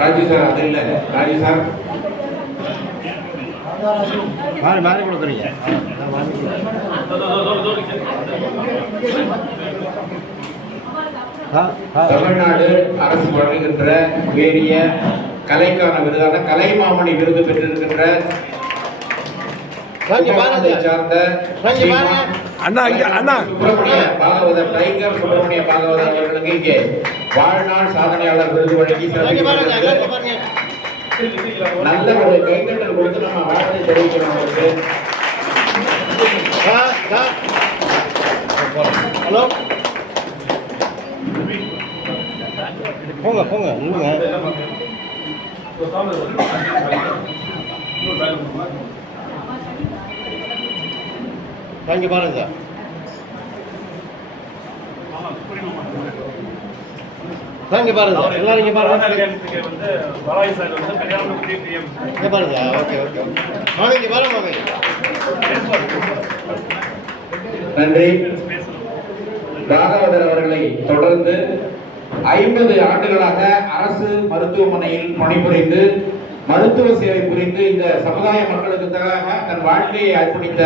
Raju sir அது இல்லை, Raju sir மாறி மாறி கொடுக்குறீங்க. தமிழ்நாடு அரசு வழங்குகின்ற வேறிய கலைக்கான விருதான கலைமாமணி விருது பெற்றிருக்கின்ற சார்ந்த சுப்பிரமணிய பாகவதர், டைகர் சுப்பிரமணிய பாகவதர் அவர்களுக்கு இங்கே வாழ்நாள் சாதனையாளர் விருது வழங்கி நல்ல ஒரு கைத்தட்டல் கொடுத்து நம்ம வாழ்த்தை தெரிவிக்கிறோம். ஹலோ, போங்க போங்க இல்லைங்க. இங்கே பாருங்க சார். இங்கே பாருங்க சார், எல்லாரும் இங்கே பாருங்க. இங்கே பாருங்க. ஓகே ஓகே மாமி, இங்கே பாருங்க மாமி. நன்றி. ராகவதர் அவர்களை தொடர்ந்து 50 ஆண்டுகளாக அரசு மருத்துவமனையில் பணிபுரிந்து மருத்துவ சேவை புரிந்து இந்த சமுதாய மக்களுக்காக தன் வாழ்க்கையை அர்ப்பணித்த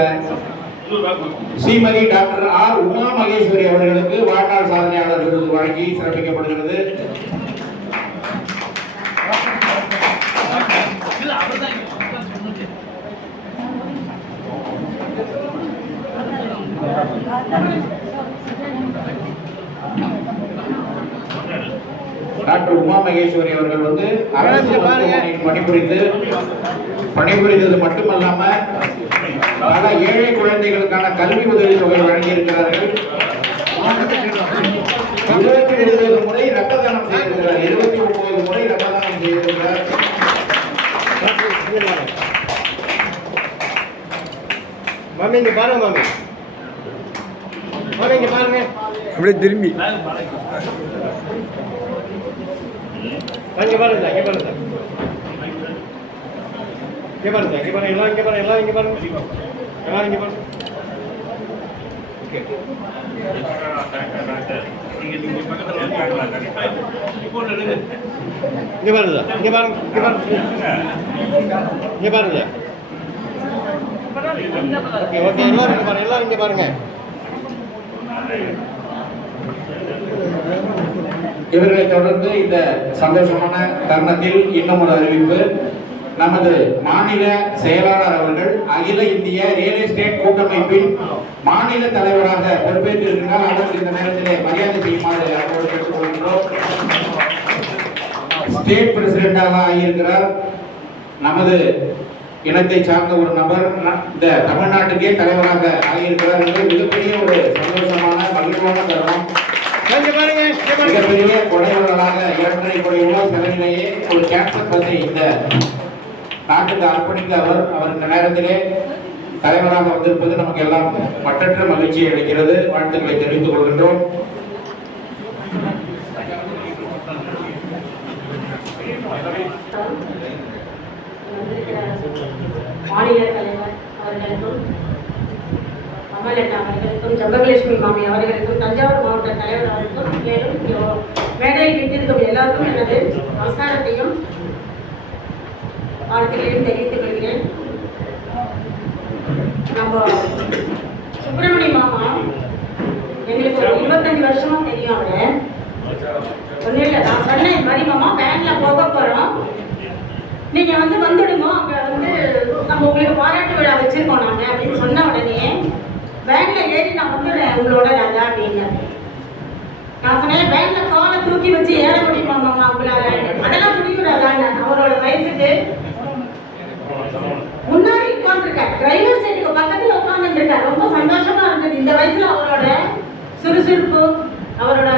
ஸ்ரீமதி டாக்டர் ஆர் உமா மகேஸ்வரி அவர்களுக்கு வாழ்நாள் சாதனையாளர் விருது வழங்கி சிறப்பிக்கப்படுகிறது. டாக்டர் உமா மகேஸ்வரி அவர்கள் வந்து அரசு மருத்துவமனையில் பணிபுரிந்தது மட்டுமல்லாம பல ஏழை குழந்தைகளுக்கான கல்வி உதவி தொகை வழங்கி இருக்கிறார்கள். 29 முறை ரத்த தானம் செய்திருக்கிறார். 29 முறை ரத்த தானம் செய்திருக்கிறார். மாமி இங்க பாருங்க மாமி. மாமி இங்க பாருங்க. அப்படியே திரும்பி இங்க பாருங்க, இங்க பாருங்க, இங்க பாருங்க, இங்க பாருங்க, எல்லாம் இங்க பாருங்க, எல்லாம் இங்க பாருங்க, எல்லாம் இங்க பாருங்க. ஓகே, இங்க பாருங்க, இங்க பாருங்க, இங்க பாருங்க, இங்க பாருங்க. ஓகே ஓகே, எல்லாரும் இங்க பாருங்க, எல்லாரும் இங்க பாருங்க. இவர்களை தொடர்ந்து இந்த சந்தோஷமான தருணத்தில் இன்னும் ஒரு அறிவிப்பு. நமது மாநில செயலாளர் அவர்கள் அகில இந்திய ரியல் எஸ்டேட் கூட்டமைப்பின் மாநில தலைவராக பொறுப்பேற்றிருக்கிறார். அவருக்கு இந்த நேரத்திலே மரியாதை செய்யுமாறு அவர்கள் கேட்டுக்கொள்கிறோம். ஸ்டேட் பிரசிடென்டாக ஆகியிருக்கிறார். நமது இனத்தை சார்ந்த ஒரு நபர் இந்த தமிழ்நாட்டுக்கே தலைவராக ஆகியிருக்கிறார் என்று மிகப்பெரிய ஒரு சந்தோஷமான மகிழ்வான தருணம். மிகப்பெரிய கொடையாளராக 2.5 கோடி ரூபாய் செலவிலேயே ஒரு கேன்சர் பஸ்ஸை இந்த நாட்டுக்கு அர்ப்பணிக்க அவர் இந்த நேரத்திலே தலைவராக வந்திருப்பது நமக்கு எல்லாம் மற்றற்ற மகிழ்ச்சியை அளிக்கிறது. வாழ்த்துக்களை தெரிவித்துக் கொள்கின்றோம். மாநில தலைவர் அவர்களுக்கும், அமலட்டா அவர்களுக்கும், ஜம்பகலட்சுமி மாமி அவர்களுக்கும், தஞ்சாவூர் மாவட்ட தலைவர் அவர்களுக்கும், மேலும் மேடையில் விட்டிருக்கும் எல்லாருக்கும் எனது நமஸ்காரத்தையும் வாழ்த்துக்களையும் தெரிவித்துக் கொள்கிறேன். நம்ம சுப்பிரமணிய மாமா எங்களுக்கு ஒரு 25 வருஷமா தெரியும். அவரு ஒன்றும் இல்லை, நான் சொன்னேன் இது மாதிரி மாமா வேன்ல போக போகிறோம், நீங்கள் வந்துடுங்க, அங்கே நம்ம உங்களுக்கு பாராட்டு விழா வச்சுருக்கோம் நாங்கள் அப்படின்னு சொன்ன உடனே வேனில் ஏறி நான் வந்துடுறேன் உங்களோட ராஜா அப்படின்னு. நான் சொன்னேன் வேனில் காலை தூக்கி வச்சு ஏற முடியுமா மாமா உங்களால்? அதெல்லாம் முடியுறாங்க. அவரோட வயசுக்கு முன்னாடி உட்காந்துருக்கார், டிரைவர் சீட்டுக்கு பக்கத்தில் உட்காந்துருக்கார். ரொம்ப சந்தோஷமா இருந்தது. இந்த வயசுல அவரோட சுறுசுறுப்பு, அவரோட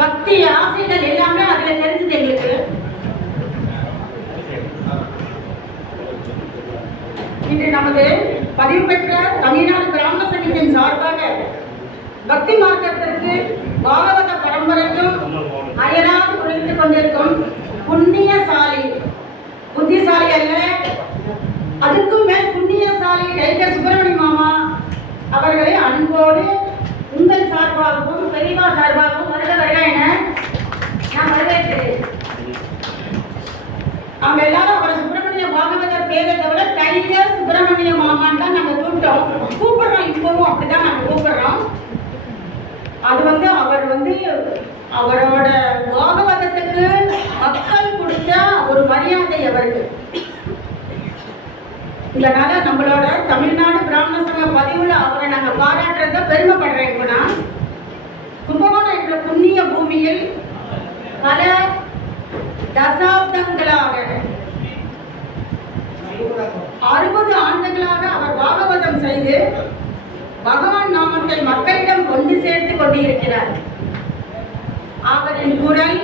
பக்தி, ஆசைகள் எல்லாமே அதுல தெரிஞ்சது எங்களுக்கு. இன்று நமது பதிவு பெற்ற தமிழ்நாடு பிராமண சங்கத்தின் சார்பாக பக்தி மார்க்கத்திற்கு பாகவத பரம்பரைக்கும் அயராது உழைத்துக் கொண்டிருக்கும் புண்ணியசாலி, புத்திசாலி அல்ல அதுக்கும் மேல் புண்ணியசாலி டைகர் சுப்பிரமணிய மாமா அவர்களை அன்போடு உங்கள் சார்பாகவும் பெரியவா சார்பாகவும் வருக வருக என நான் வரவேற்கிறேன். அவங்க எல்லாரும் அவரை சுப்பிரமணிய பாகவதர் பேரை தவிர டைகர் சுப்பிரமணிய மாமான்னு தான் நாங்க கூப்பிடுறோம். இப்பவும் அப்படிதான் நாங்க கூப்பிடுறோம். அது அவர் அவரோட பாகவதத்துக்கு மக்கள் கொடுத்த ஒரு மரியாதை அவருக்கு. இதனால நம்மளோட தமிழ்நாடு பிராமண சங்க பதிவுல அவரை நாங்க பாராட்டுறத பெருமைப்படுறேன். இப்போ நான் கும்பகோணம் என்ற புண்ணிய பூமியில் பல தசாப்தங்களாக 60 ஆண்டுகளாக அவர் பாகவதம் செய்து பகவான் நாமத்தை மக்களிடம் கொண்டு சேர்த்து கொண்டிருக்கிறார். அவரின் குரல்,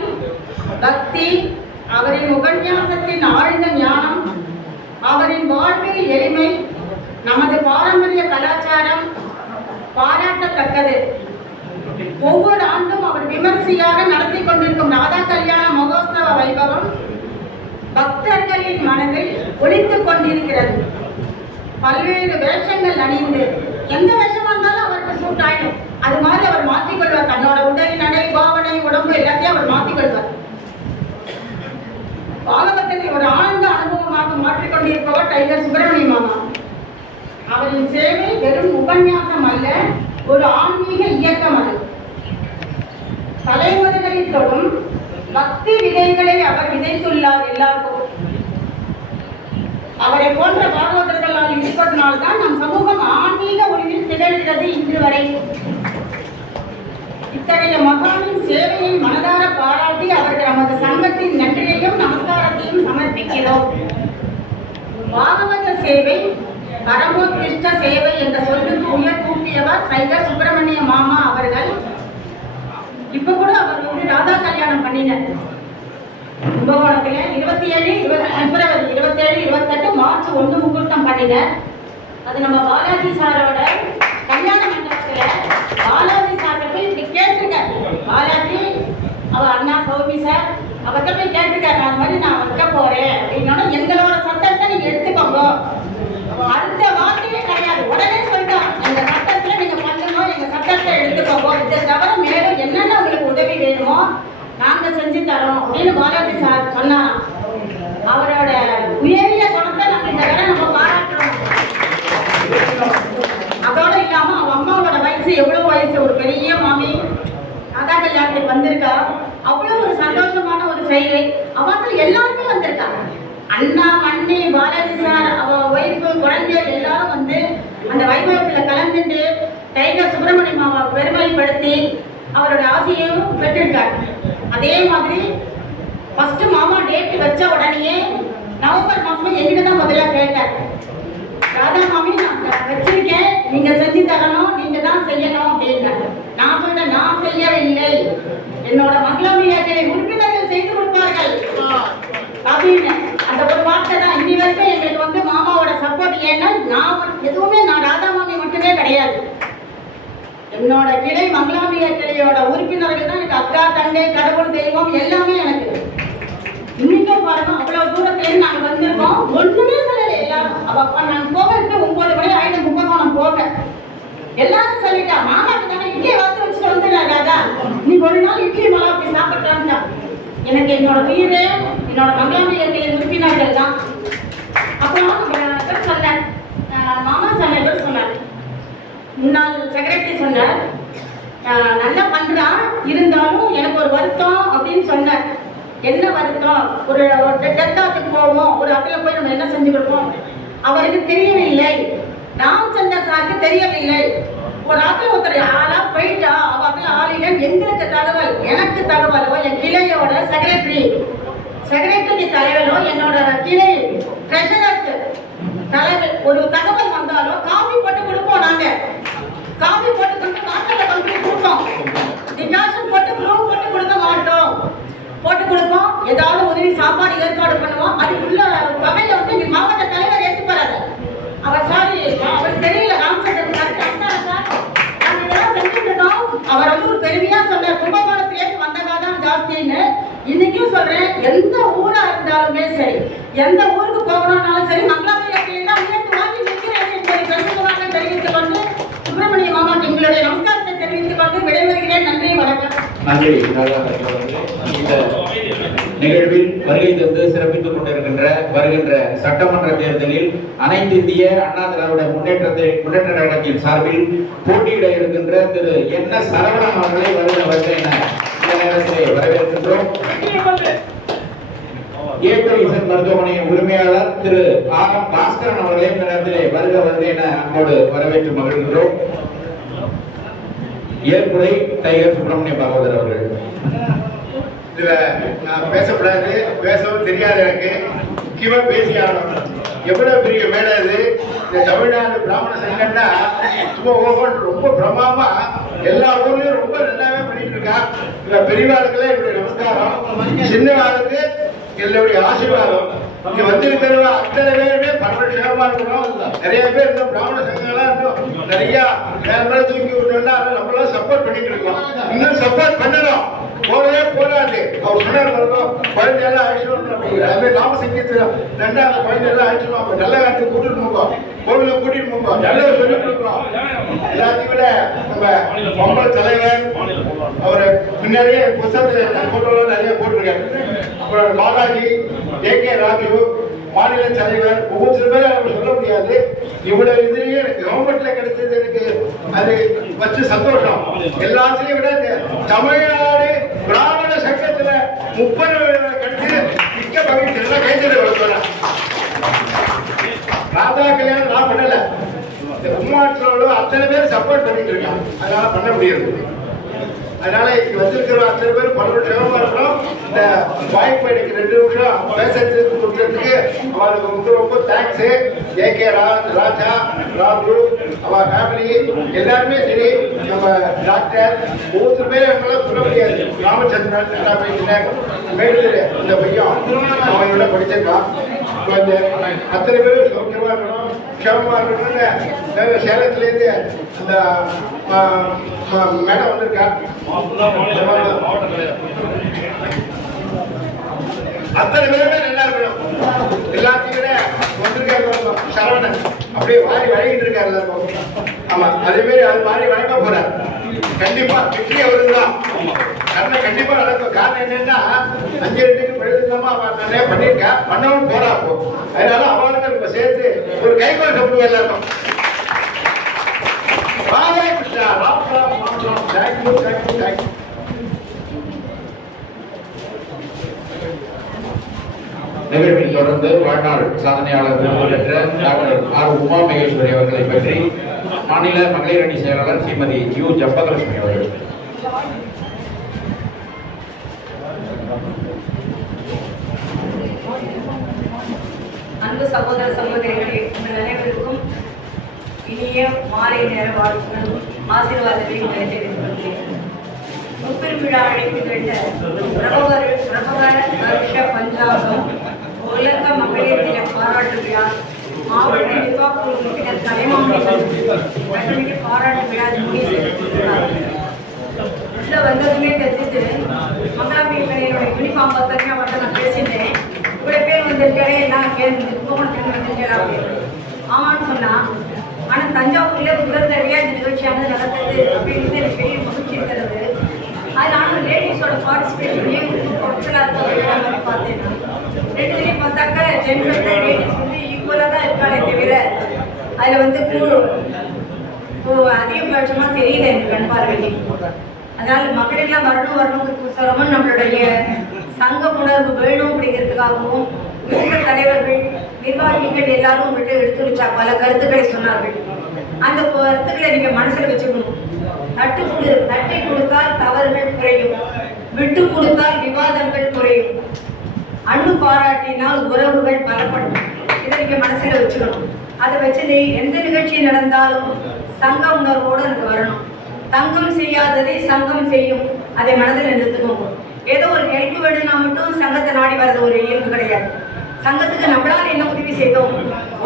பக்தி, அவரின் உபன்யாசத்தின் ஆழ்ந்த ஞானம், அவரின் வாழ்வில் எளிமை, நமது பாரம்பரிய கலாச்சாரம் பாராட்டத்தக்கது. ஒவ்வொரு ஆண்டும் அவர் விமர்சையாக நடத்தி கொண்டிருக்கும் ராதா கல்யாண மகோத்சவ வைபவம் பக்தர்களின் மனதில் ஒலித்துக் கொண்டிருக்கிறது. பல்வேறு வேஷங்கள் அணிந்து எந்த வேஷமா இருந்தாலும் அவருக்கு சூட் ஆயிடும். அது மாதிரி அவர் மாற்றிக்கொள்வார். தன்னோட உடல், நடை, பாவனை, உடம்பு எல்லாத்தையும் அவர் மாற்றிக்கொள்வார். பாகவதத்தை ஒரு ஆனந்த அனுபவமாக மாற்றிக்கொண்டிருப்பவர் டைகர் சுப்பிரமணிய மாமா. அவரின் சேவை வெறும் உபன்யாசம் அல்ல, ஒரு ஆன்மீக இயக்கம். அது தலைமுறைகளில் தொடும் பக்தி விதைகளை அவர் விதைத்துள்ளார் எல்லாருக்கும். அவரை போன்ற பாகவதர்களால் இருப்பதனால்தான் நம் சமூகம் ஆன்மீக ஒளிவில் திகழ்கிறது இன்று வரை. இத்தகைய மகானின் சேவையை மனதார பாராட்டி அவருக்கு நமது சங்கத்தின் நன்றியையும் நமஸ்காரத்தையும் சமர்ப்பிக்கிறோம். பாகவத சேவை பரமோத்கிருஷ்ட சேவை என்ற சொல்லுக்கு உயர் கூட்டியவர் டைகர் சுப்பிரமணிய மாமா அவர்கள். இப்ப கூட அவர் ராதா கல்யாணம் பண்ணினார் கும்பகோணத்துல 27, 28 மார்ச் 1 முகூர்த்தம் பண்ணினார். அது நம்ம பாலாஜி சாரோட கல்யாண மண்டபத்துல பாலாஜி சார்ட்ட போய் இப்படி கேட்டிருக்காரு. பாலாஜி அவர் அண்ணா சௌமி சார் அவர்கிட்ட போய் கேட்டிருக்காரு, அது மாதிரி நான் வைக்க போறேன் அப்படின்னா எங்களோட சட்டத்தை நீங்க எடுத்துக்கோங்க. அடுத்த வார்த்தையே கிடையாது, உடனே சொல்லிட்டோம் எங்க சட்டத்துல நீங்க பண்ணணும், எங்க சட்டத்தை எடுத்துக்கோங்க. இதை தவிர மேலும் என்னென்ன உங்களுக்கு உதவி வேணுமோ நாங்க செஞ்சு தரோம் அப்படின்னு பாலாஜி சார் சொன்னாராம். அவரோட உயரிய குணத்தை நம்ம இந்த வேலை நம்ம பாராட்டுறோம். அதோட இல்லாம அவன் அம்மாவோட வயசு எவ்வளவு வயசு, ஒரு பெரிய மாமி ராதா கல்யாணத்துக்கு வந்திருக்கா. அவ்வளவு ஒரு சந்தோஷமான ஒரு செய்தி. அவர்கள் எல்லாருமே வந்திருக்காங்க. அண்ணா, அண்ணி, பாலாஜி சார், அவ ஒய்ஃபு, குழந்தைகள் எல்லாரும் வந்து அந்த வைபவத்தில் கலந்துட்டு டைகர் சுப்பிரமணிய மாமா பெருமைப்படுத்தி அவரோட ஆசையும் பெற்றிருக்காரு. அதே மாதிரி ஃபர்ஸ்ட் மாமா டேட் வச்ச உடனே நவம்பர் மாசம் என்கிட்ட தான் முதல்ல கேட்டார், ராதா மாமி நான் வச்சிருக்கேன், நீங்க செஞ்சு தரணும், நீங்க தான் செய்யணும் அப்படின்னு. நான் சொன்னேன், நான் செய்யவில்லை, என்னோட மங்களாமியாக்களை உறுப்பினர்கள் செய்து கொடுப்பார்கள் அப்படின்னு. அந்த ஒரு வார்த்தை தான் இன்னி வரைக்கும் எங்களுக்கு வந்து மாமாவோட சப்போர்ட். ஏன்னா நான் ராதா மாமி மட்டுமே கிடையாது, என்னோட கிளை மங்களாமியா கிளையோட உறுப்பினர்கள் தான் எனக்கு அக்கா, தங்கை, கடவுள், தெய்வம் எல்லாமே எனக்கு. இன்னைக்கும் பாருங்க, அவ்வளவு தூரத்துல நாங்க வந்திருக்கோம், ஒண்ணுமே சொல்லலை எல்லாரும். அவ நாங்க போகிட்டு 9 மணி ஆயிடும் கும்பகோணம் போக. எல்லாரும் சொல்லிட்டா, மாமாக்கு தானே இட்லி வறுத்து வச்சுட்டு வந்துடாதா, நீ ஒரு நாள் இட்லி மாலா அப்படி சாப்பிட்டாங்க. எனக்கு என்னோட உயிரே என்னோட மங்களாமியா கிளை உறுப்பினர்கள் தான். அப்புறம் சொன்னார், மாமா சொன்ன சொன்னார், முன்னாள் செக்ரட்டரி சொன்னார், நல்லா பண்றான், இருந்தாலும் எனக்கு ஒரு வருத்தம் அப்படின்னு சொன்னார். என்ன வருத்தம்? ஒரு டெத்தாத்துக்கு போவோம், ஒரு அப்பில போய் நம்ம என்ன செஞ்சு கொடுப்போம், அவருக்கு தெரியவில்லை, ராமச்சந்தர் சாருக்கு தெரியவில்லை. ஒரு ஆப்பில் ஒருத்தர் ஆளா போயிட்டா, அவ அப்பில ஆளில எங்களுக்கு தகவல், எனக்கு தகவலோ, என் கிளையோட செக்ரட்டரி தலைவரோ, என்னோட கிளை ட்ரெஷரருக்கு தலைவர் ஒரு தகவல் வந்தாலும் காஃபி போட்டு கொடுப்போம். நாங்க காஃபி போட்டு கொடுத்து மாஸ்டர்ல கொண்டு கொடுப்போம். டிகாஷன் போட்டு ப்ரூவ் போட்டு கொடுக்க மாட்டோம், போட்டு கொடுப்போம். ஏதாவது உதவி சாப்பாடு ஏற்பாடு பண்ணுவோம். அதுக்குள்ள வகையில வந்து எங்க மாவட்ட தலைவர் ஏற்றுப்பாரு. அவர் சாரி, அவருக்கு தெரியல, ராமச்சந்திரன் சார் நாங்க இதெல்லாம் செஞ்சுட்டு இருக்கோம். அவர் வந்து ஒரு பெருமையா சொன்னார், கும்பகோணத்திலேருந்து வந்ததாதான் ஜாஸ்தின்னு. இன்னைக்கும் சொல்றேன், எந்த ஊரா இருந்தாலுமே சரி, எந்த ஊருக்கு போகணும்னாலும் சரி, மங்களாமியாக்கிலே தான் உயர்த்து வாங்கி நிற்கிறேன் என்பதை பெருமையாக தெரிவித்துக் கொண்டு சுப்பிரமணிய மாமாக்கு எங்களுடைய நமஸ்காரத்தை தெரிவித்துக் கொண்டு விடைபெறுகிறேன். நன்றி, வணக்கம். நன்றி. இந்த நிகழ்வில் வருகை தந்து சிறப்பித்துக் கொண்டிருக்கின்ற வருகின்ற சட்டமன்ற தேர்தலில் அனைத்து இந்திய அண்ணா திராவிட முன்னேற்ற கழகத்தின் சார்பில் போட்டியிட இருக்கின்ற திரு என் எஸ் சரவணன் அவர்களை வருகிற என இந்த நேரத்திலே வரவேற்கின்றோம். ஏகோலிசன் மருத்துவமனையின் உரிமையாளர் திரு ஆர் எம் பாஸ்கரன் அவர்களே இந்த நேரத்திலே வருக என அன்போடு வரவேற்று மகிழ்கின்றோம். ஏற்புரை டைகர் சுப்பிரமணிய பாகவதர் அவர்கள். இதுல நான் பேசக்கூடாது, பேசவும் தெரியாது எனக்கு. முக்கியமா பேசியாகணும். எவ்வளவு பெரிய மேடை இது. இந்த தமிழ்நாடு பிராமண சங்கம்னா ரொம்ப பிரமாமா எல்லா ஊர்லயும் ரொம்ப நல்லாவே பண்ணிட்டு இருக்கா. இந்த பெரியவாளுக்குலாம் என்னுடைய நமஸ்காரம், சின்னவாளுக்கு என்னுடைய ஆசீர்வாதம். இங்க வந்திருக்கிறவங்க அத்தனை பேருமே பரமட்சேமமா இருக்கணும். நிறைய பேர் இந்த பிராமண சங்கங்கள்லாம் இன்னும் நிறைய வேற மேல தூக்கி விட்டோம்னா நம்மளாம் சப்போர்ட் பண்ணிட்டு இருக்கோம். இன்னும் சப்போர்ட் பண்ணணும், போகவே போராது. அவர் சொன்னார் குழந்தையெல்லாம் ஆயிடுச்சு, அதே நாமசங்கீத்துல ரெண்டாவது குழந்தையெல்லாம் ஆயிடுச்சு. அப்ப நல்ல காலத்துக்கு கூட்டிட்டு போவோம், கோவில கூட்டிட்டு போவோம், நல்ல சொல்லிட்டு இருக்கோம். எல்லாத்தையும் விட நம்ம பொங்கல் தலைவர் அவரை முன்னாடியே புத்தகத்துல போட்டோலாம் நிறைய போட்டிருக்காரு. அப்புறம் பாலாஜி, ஜே.கே. ராஜு, மாநில தலைவர், ஒவ்வொரு பேரும் அவங்க சொல்ல முடியாது. இவ்வளவு இதுலயே எனக்கு கவர்மெண்ட்ல கிடைச்சது எனக்கு அது வச்சு சந்தோஷம். எல்லாத்திலையும் விட தமிழ்நாடு பிராமண சங்கத்துல 30 கிடைச்சது மிக்க மகிழ்ச்சி. கைத்தறி வளர்த்துறேன். ராதா கல்யாணம் நான் பண்ணல, இந்த உமாற்றோட அத்தனை பேர் சப்போர்ட் பண்ணிட்டு இருக்காங்க, அதனால பண்ண முடியாது. அதனால இங்க வந்திருக்கிற அத்தனை பேர் பரவட்சமா இருக்கணும். இந்த வாய்ப்பு எனக்கு 2 நிமிஷம் பேசுறதுக்கு கொடுத்ததுக்கு அவளுக்கு ரொம்ப ரொம்ப தேங்க்ஸ். ஜே.கே. ராஜா, ராஜு, அவ ஃபேமிலி எல்லாருமே சரி, நம்ம டாக்டர் ஒவ்வொரு பேரும் எங்களால் சொல்ல முடியாது. ராமச்சந்திரன் மேடூர் இந்த பையன் அவங்களோட படிச்சிருக்கான். அத்தனை பேரும் சௌக்கியமா இருக்கணும், க்ஷேமமா இருக்கணும்னு சேலத்திலேருந்து அந்த மேடம் வந்திருக்கா. அத்தனை பேருமே நல்லா இருக்கணும். எல்லாத்தையும் வந்திருக்காரு சரவணன், அப்படியே வாரி வழங்கிட்டு இருக்காரு எல்லாருக்கும். ஆமா, அதே மாதிரி அது மாதிரி வழங்க போறாரு. கண்டிப்பா வெற்றி அவருதான். காரணம் கண்டிப்பா நடக்கும். காரணம் என்னன்னா 5-2க்கு பழுதுமா நிறைய பண்ணிருக்கா, பண்ணவும் போறா. போ அதனால அவனுக்கு நம்ம சேர்த்து ஒரு கைகோல் சம்பவம் எல்லாருக்கும். Radhe Krishna, Ram Ram Ram Ram. Thank you thank you thank you. நிகழ்வில் தொடர்ந்து வாழ்நாள் சாதனையாளர் விருது பெற்ற டாக்டர் ஆர் உமா மகேஸ்வரி அவர்களை பற்றி மாநில மகளிர் அணி செயலாளர் ஸ்ரீமதி யு ஜம்பகலட்சுமி அவர்கள். அன்பு சகோதர சகோதரிகளே, உங்கள் அனைவருக்கும் இனிய மாலை நேர வாழ்த்துக்களும் ஆசீர்வாதங்களையும் தெரிவித்துக் கொள்கிறேன். முப்பெருமிழா அழைப்புகின்ற பிரபல வருஷ பஞ்சாபம் உலக மகளிர் தின பாராட்டு விழா மாவட்ட நிர்வாக உறுப்பினர் தலைமாமணிகள் பாராட்டு விழா உள்ள வந்ததுமே தெரிஞ்சது. மங்களாம்பிகளையோட யூனிஃபார்ம் பார்த்தா மட்டும் நான் பேசியிருந்தேன். இவ்வளோ பேர் வந்திருக்காரு, நான் கும்பகோணத்துக்கு வந்திருக்கேன் அப்படின்னு ஆமான்னு சொன்னா. ஆனால் தஞ்சாவூர்ல முதல் தடவையா இந்த நிகழ்ச்சியானது நடந்தது அப்படின்னு எனக்கு பெரிய மகிழ்ச்சி இருக்கிறது. அது நானும் லேடிஸோட பார்ட்டிசிபேஷன்லேயும் குறைச்சலாக இருக்கிற பார்த்தேன். 2 பார்த்தாக்க ஜென்ஸ் லேடிஸ் வந்து ஈக்குவலாக தான் இருக்காளே தவிர அதில் வந்து அதிகபட்சமாக தெரியல எனக்கு கண் பார்வைக்கு. அதனால மக்களெல்லாம் வரணுங்கிறதுக்கோசரமும் நம்மளுடைய சங்க உணர்வு வேணும் அப்படிங்கிறதுக்காகவும் மூத்த தலைவர்கள் நிர்வாகிகள் எல்லாரும் உங்கள்கிட்ட எடுத்துரைச்சா பல கருத்துக்களை சொன்னார்கள். அந்த கருத்துக்களை நீங்க மனசுல வச்சுக்கணும். தட்டி கொடுத்தால் தவறுகள் குறையும், விட்டு கொடுத்தால் விவாதங்கள் குறையும், அன்பு பாராட்டினால் உறவுகள் பலப்படும். இதை நீங்க மனசுல வச்சுக்கணும். அதை வச்சு எந்த நிகழ்ச்சி நடந்தாலும் சங்க உணர்வோடு எனக்கு வரணும். தங்கம் செய்யாததை சங்கம் செய்யும், அதை மனதில் நிறுத்துக்கோங்க. ஏதோ ஒரு ஹெல்ப் வேணும்னா மட்டும் சங்கத்தை நாடி வர்றது ஒரு இயல்பு கிடையாது. சங்கத்துக்கு நம்மளால என்ன உதவி செய்தோம்,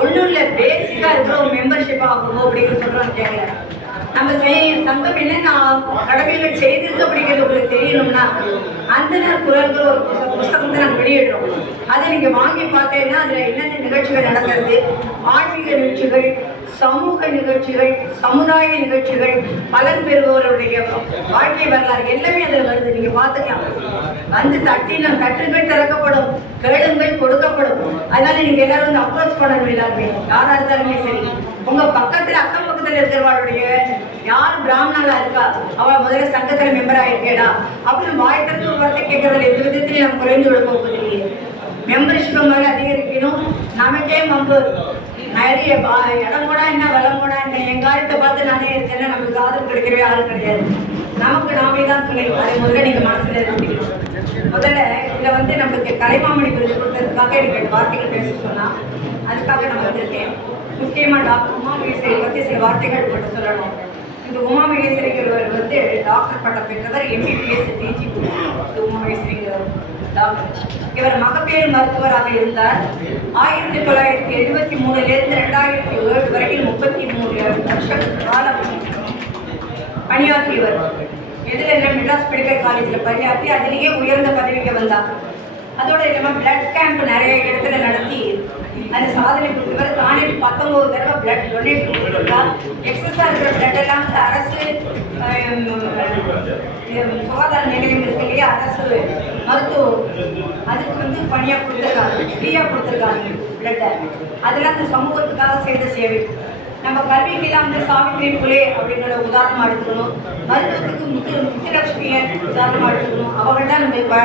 ஒன்றும் இல்லை, பேசிக்கா இருக்கிற ஒரு மெம்பர்ஷிப் ஆகும் அப்படின்னு சொல்றோம். கேட்கல நம்ம சங்கம் என்னென்ன கடமைகள் செய்திருக்கு அப்படிங்கிறது உங்களுக்கு தெரியணும்னா அந்தனர் குரல்கள் ஒரு புஸ்தகத்தை நாங்கள் வெளியிடுறோம். அதை நீங்க வாங்கி பார்த்தீங்கன்னா அதுல என்னென்ன நிகழ்ச்சிகள் நடக்கிறது, ஆன்மீக நிகழ்ச்சிகள், சமூக நிகழ்ச்சிகள், சமுதாய நிகழ்ச்சிகள், பலன் பெறுபவருடைய வாழ்க்கை வரலாறு எல்லாமே அதில் வருது. நீங்க பார்த்துக்கலாம். வந்து தட்டினம் தட்டுகள் திறக்கப்படும், கேளுங்கள் கொடுக்கப்படும். அதனால நீங்க எல்லாரும் வந்து அப்ரோச் பண்ணணும். எல்லாருமே யாரா இருந்தாலுமே சரி, உங்க பக்கத்துல அக்கம் பக்கத்துல இருக்கிறவளுடைய யார் பிராமணங்களா இருக்கா, அவ முதல்ல சங்கத்துல மெம்பர் ஆயிருக்கேடா அப்படின்னு வாய்த்திற்கு ஒரு வார்த்தை கேட்கறதுல எந்த விதத்திலையும் நம்ம குறைந்து விட போவது இல்லையே. மெம்பர்ஷிப் மாதிரி அதிகரிக்கணும். நமக்கே மெம்பர் நிறைய இடம் கூட என்ன வெள்ளம் கூட என்ன என் காரியத்தை பார்த்து நானே இருக்கேன்னா நமக்கு ஆதரவு கிடைக்கவே ஆள் கிடையாது. நமக்கு நாமே தான் துணை. அதை முதல்ல நீங்க மனசுல இருக்கணும். முதல்ல இதுல வந்து நமக்கு கலைமாமணி விருது கொடுத்ததுக்காக எனக்கு 2 வார்த்தைகள் பேச சொன்னா அதுக்காக நான் வந்திருக்கேன். முக்கியமா டாக்டர் உமா மகேஸ்வரி பத்தி சில வார்த்தைகள் மட்டும் சொல்லணும். இந்த உமா மகேஸ்வரிங்கிறவர் வந்து டாக்டர் பட்டம் பெற்றவர், MBBS DG உமா மகேஸ்வரிங்கிறவர் டாக்டர். இவர் மகப்பேறு மருத்துவராக இருந்தார். 1973 2007 வரைக்கும் 33 வருஷ காலம் பணியாற்றியவர். எதுல என்ன மெட்ராஸ் மெடிக்கல் காலேஜில் பணியாற்றி அதிலேயே உயர்ந்த பதவிக்கு வந்தார். அதோட இல்லாமல் பிளட் கேம்ப் நிறைய இடத்துல நடத்தி அந்த சாதனை கொடுத்தவர். தானே 19 தடவை பிளட் டொனேட் கொடுத்துருக்கார். எக்ஸஸாக இருக்கிற பிளட் எல்லாம் அரசு சுகாதார நிலையம் இருக்கு இல்லையா, அரசு மருத்துவம் அதுக்கு வந்து பணியாக கொடுத்துருக்காங்க, ஃப்ரீயாக கொடுத்துருக்காங்க பிளட்டை. அதெல்லாம் அந்த சமூகத்துக்காக செய்த சேவை. நம்ம கல்விக்கெல்லாம் வந்து சாவித்ரி புலே அப்படிங்கிற உதாரணமாக எடுத்துக்கணும். மருத்துவத்துக்கு முத்துலட்சுமியை உதாரணமாக எடுத்துக்கணும். அவங்க தான் நம்ம